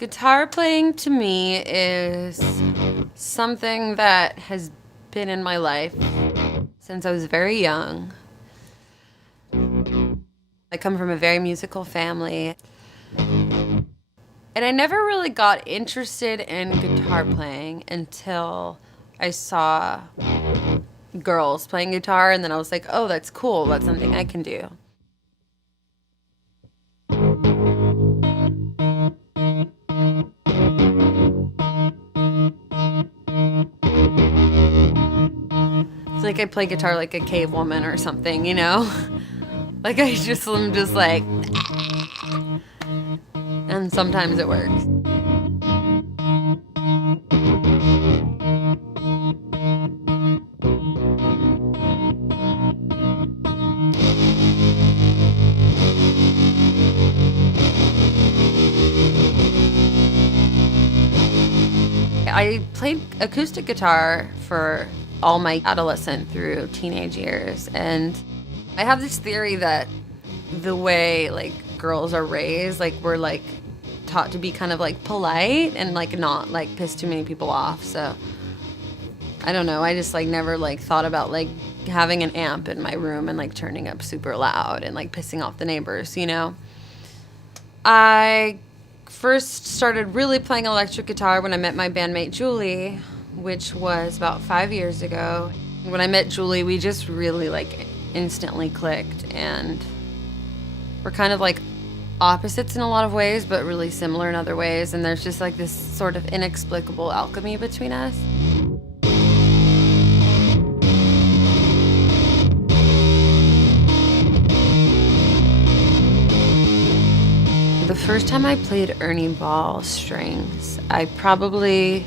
Guitar playing to me is something that has been in my life since I was very young. I come from a very musical family, and I never really got interested in guitar playing until I saw girls playing guitar, and then I was like, oh, that's cool, that's something I can do. It's like I play guitar like a cave woman or something, you know? Like I'm just like, and sometimes it works. I played acoustic guitar for all my adolescent through teenage years, and I have this theory that the way like girls are raised, like we're like taught to be kind of like polite and like not like piss too many people off. So I don't know, I just like never like thought about like having an amp in my room and like turning up super loud and like pissing off the neighbors, you know. I first started really playing electric guitar when I met my bandmate Julie, which was about 5 years ago. When I met Julie, we just really like instantly clicked, and we're kind of like opposites in a lot of ways, but really similar in other ways, and there's just like this sort of inexplicable alchemy between us. The first time I played Ernie Ball strings, I probably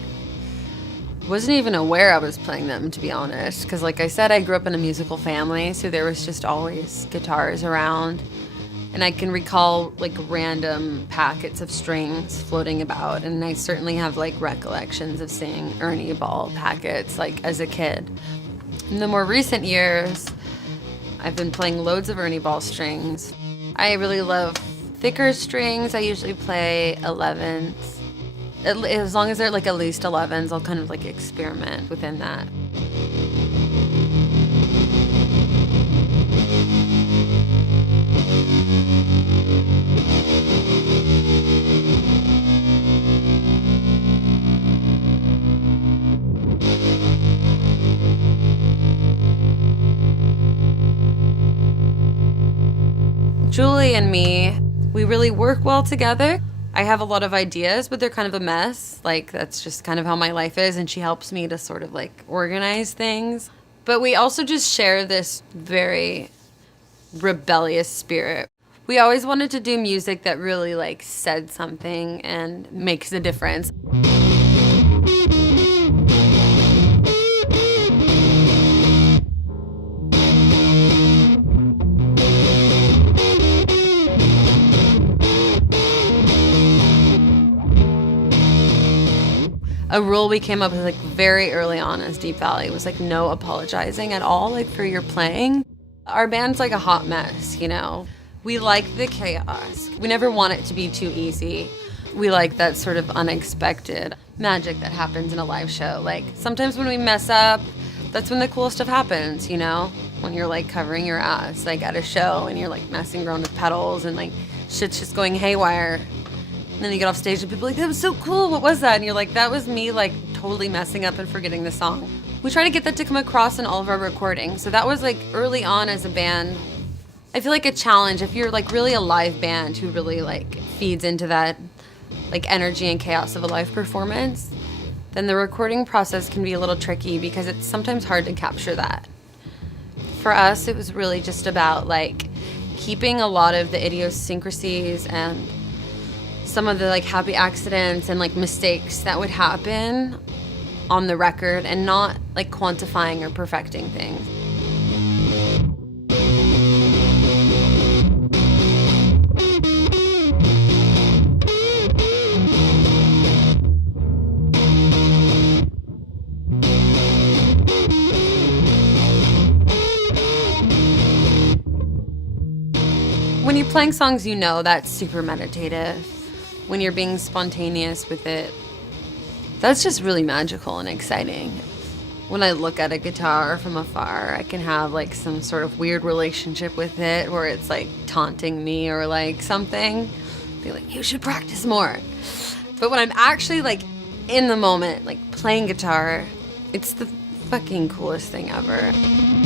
wasn't even aware I was playing them, to be honest, because like I said, I grew up in a musical family, so there was just always guitars around, and I can recall like random packets of strings floating about, and I certainly have like recollections of seeing Ernie Ball packets like as a kid. In the more recent years, I've been playing loads of Ernie Ball strings. I really love thicker strings. I usually play 11s. As long as they're like at least 11s, I'll kind of like experiment within that. Julie and me, we really work well together. I have a lot of ideas, but they're kind of a mess. Like, that's just kind of how my life is, and she helps me to sort of like organize things. But we also just share this very rebellious spirit. We always wanted to do music that really like said something and makes a difference. A rule we came up with like very early on as Deap Vally was like no apologizing at all, like for your playing. Our band's like a hot mess, you know. We like the chaos. We never want it to be too easy. We like that sort of unexpected magic that happens in a live show. Like sometimes when we mess up, that's when the cool stuff happens, you know? When you're like covering your ass like at a show and you're like messing around with pedals and like shit's just going haywire. And then you get off stage and people are like, that was so cool, what was that? And you're like, that was me like totally messing up and forgetting the song. We try to get that to come across in all of our recordings. So that was like early on as a band, I feel like a challenge. If you're like really a live band who really like feeds into that like energy and chaos of a live performance, then the recording process can be a little tricky because it's sometimes hard to capture that. For us, it was really just about like keeping a lot of the idiosyncrasies and some of the like happy accidents and like mistakes that would happen on the record and not like quantifying or perfecting things. When you're playing songs you know, that's super meditative. when you're being spontaneous with it, that's just really magical and exciting. When I look at a guitar from afar, I can have like some sort of weird relationship with it where it's like taunting me or like something. Be like, you should practice more. But when I'm actually like in the moment, like playing guitar, it's the fucking coolest thing ever.